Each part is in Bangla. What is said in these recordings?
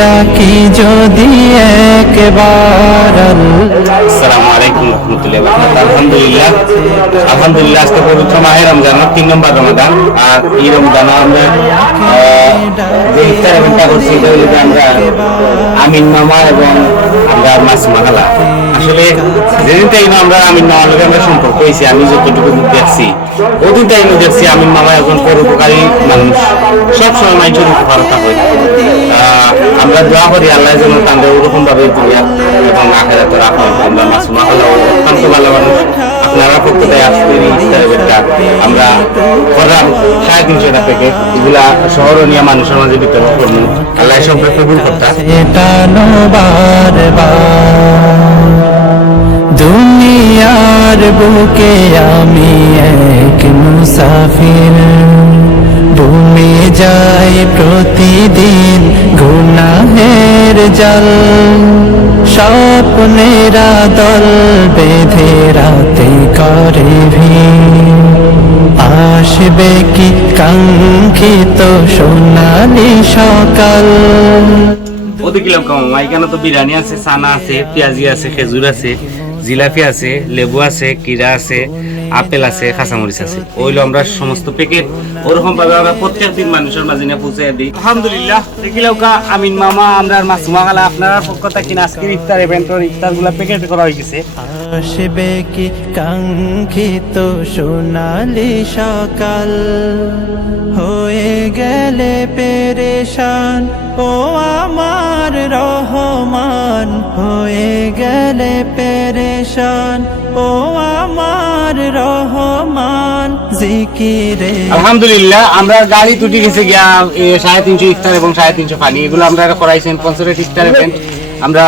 ডাকি যদি একবার। আসসালামু আলাইকুম রহমতুল্লাহ। আলহামদুলিল্লাহ আজকে পবিত্র মাহে রমজান 3 নম্বর রমাদান। আর এই রমজান আমরা যে ইফতার ইভেন্টটা করছি এটা হলো আমরা আমিন মামা এবং আমরা মাসুমা খালা। আসলে যেদিন টাইম আমরা আমিন মামার লগে আমরা সম্পর্ক হয়েছি, আমি যতটুকু দেখছি ওদিন টাইমে দেখছি আমিন মামা একজন পরোপকারী মানুষ, সবসময় মানুষের উপকার থাকে। আমরা দোয়া করি আল্লাহ যেন তাদের ওরকম ভাবে দুনিয়া এবং আখেরাতে রাখা। আমরা মাসুমা খালা অত্যন্ত ভালো মানুষ। আপনারা পক্ষে আসবেন আমরা করলাম 350 টাকা প্যাকেট, এগুলা শহরনীয় মানুষের মাঝে বিতরণ করবো। আল্লাহ সব কবুল করতে। দুনিয়ার বুকে আমি এক মুসাফির, ভূমি যাই প্রতিদিন গুনাহের জল। স্বপ্নেরা দল বেঁধে রাতে করে ভিড়, আসবে কি কাঙ্ক্ষিত সোনালি সকাল। ওদিকে লোক এখানে তো বিরিয়ানি আছে, চানা আছে, পেঁয়াজি আছে, খেজুর আছে, জিলাপি আছে, লেবু আছে, কিরা আছে, আপেল আছে, কাঁচামরিচ আছে। ওইলো আমরা সমস্ত প্যাকেট ওরকম ভাবে আমরা প্রত্যেকদিন মানুষের মাঝে নিয়ে পৌঁছে দিই। আলহামদুলিল্লাহ দেখিলাম আমিন মামা আমরা মাসুমা খালা আপনার পক্ষ থেকে আজকের ইফতার ইভেন্টের ইফতার গুলা প্যাকেট করা হয়ে গেছে। আসবে কি কাঙ্ক্ষিত সোনালি সকাল, হয়ে গেলে পেরেশান ও আমার রহমান, হয়ে গেলে পেরেশান ও আমার রহমান। জিকিরে আলহামদুলিল্লাহ আমরা গাড়ি তুটি গেছে গিয়া 350 ইফতার এবং 350 পানি, এগুলো আমরা করাইছেন স্পন্সরেড ইফতার ইভেন্ট। আমরা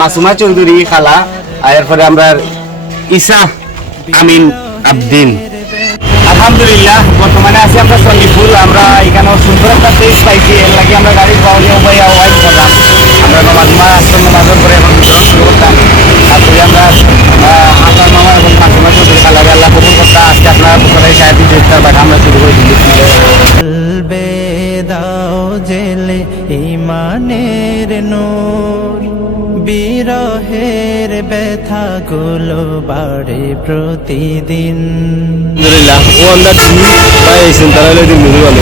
মাসুমা চৌধুরী খালা, এরপরে আমরা ইসা আমিন আবদিন। আলহামদুলিল্লাহ বর্তমানে আছি আমরা সন্নিপুর। আমরা এখানে সুন্দর একটা প্লেস পাইছি, এর লাগে আমরা গাড়ি পাওয়া ওয়াইড করলাম। আমরা মাসুমা আসলাম নামাজের পরে এখন শুরু করতাম। তারপরে আমরা আসার মামা এবং মাসুমা চৌধুরী খালাকে আল্লাহ কবুল করতাম। আজকে আপনারা পুকুরে 350 ইফতার বাট আমরা শুরু করে দিচ্ছি। দাও জেলে ইমানের নূর, বিরহের ব্যথা গুলো বাড়ে প্রতিদিন। আলহামদুলিল্লাহ ও আমরা পাইছেন তারা হলো দিন মুড়ি বলে।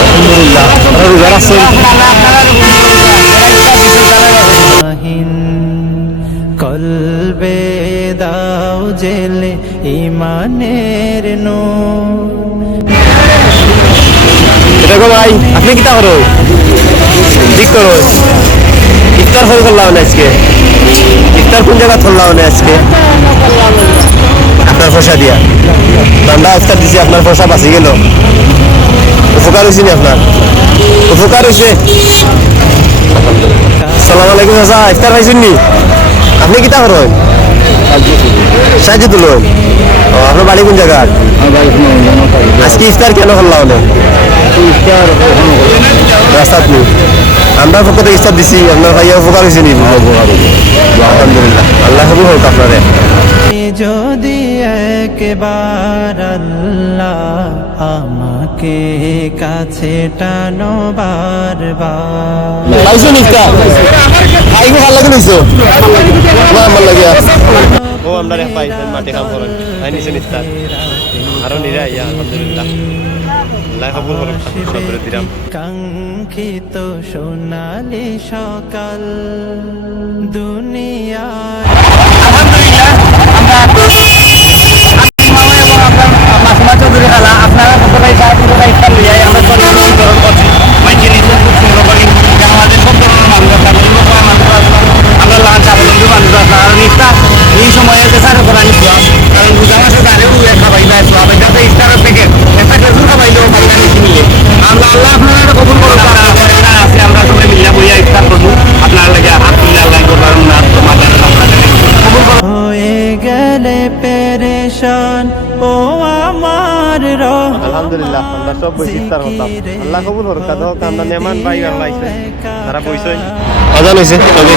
আলহামদুলিল্লাহ রোজা রাখছেন। কলবে দাও জেলে ইমানের নূর। এটা গো ভাই আপনি কিতা করো? ঠিক করো। ইফতার হয়ে করলাম না আজকে। ইফতার কোন জায়গা করলাম না আজকে? আপনার পয়সা দিয়া ঠান্ডা ইফতার দিছি, আপনার পয়সা বাঁচি গেল। উপকার হয়েছে নি আপনার? উপকার হয়েছে। আসসালামু আলাইকুম চাচা, ইফতার পাইছেন নি? আপনি কিতা করেন? সাহায্য তুলুন। ও আপনার বাড়ি কোন জায়গা? আজকে ইফতার কেন করলাম না? রাস্তাত নেই। আমরা পক্ষ থেকে ইফতার দিছি, আপনার ভাইয়া উপকার হয়েছে নি? আলহামদুলিল্লাহ আল্লাহ কবুল হোক আপনারে। যদি একবার আল্লাহ আমাকে কাছে টানো বারবার। পাইছেন ইফতার? খাইতে ভালো লাগে নিছো? না আমার লাগে। ও আমরা পাইছেন মাটি কাম করেন। খাই নিছেন ইফতার? আরো নিরা ইয়া আলহামদুলিল্লাহ। আল্লাহ কবুল করুন। সদরে দিলাম। কাঙ্ক্ষিত সোনালি সকাল দুনিয়া। আলহামদুলিল্লাহ আমরা মামা এবং আমরা মাসুমা চৌধুরী খালা আপনারা সবাই ইফতার লিয়ে আমরা বিতরণ করছি। খুব সুন্দর করে আমাদের সব ধরনের মানুষ আছে, আমরা লাঞ্চ আবেদন মানুষ আছে। আর ইফতার এই সময়ে সারে করা নিচ্ছিলাম, কারণ রোজা মাসে দাঁড়িয়েও খাবাই না যাতে ইফতারের প্যাকেট একটা খেজুর খাবাইলেও পাইনা নিচ্ছি মিলে। আমরা আল্লাহ আপনারা কবুল করুন। আছে আমরা সবাই মিলে বইয়া ইফতার করবো আপনার লাগে। আলহামদুলিল্লাহ আল্লাহ করবেন না তোমাদের কবুল করুন। হয়ে গেলে পেরেশান ও আমার আলহামদুলিল্লাহ আমরা সব বই ইফতার করতাম। আল্লাহ কবুল করুন। কাদো আমরা মেহমান ভাই আল্লাহ আইছে তারা বইছেন। আজান হইছে তবে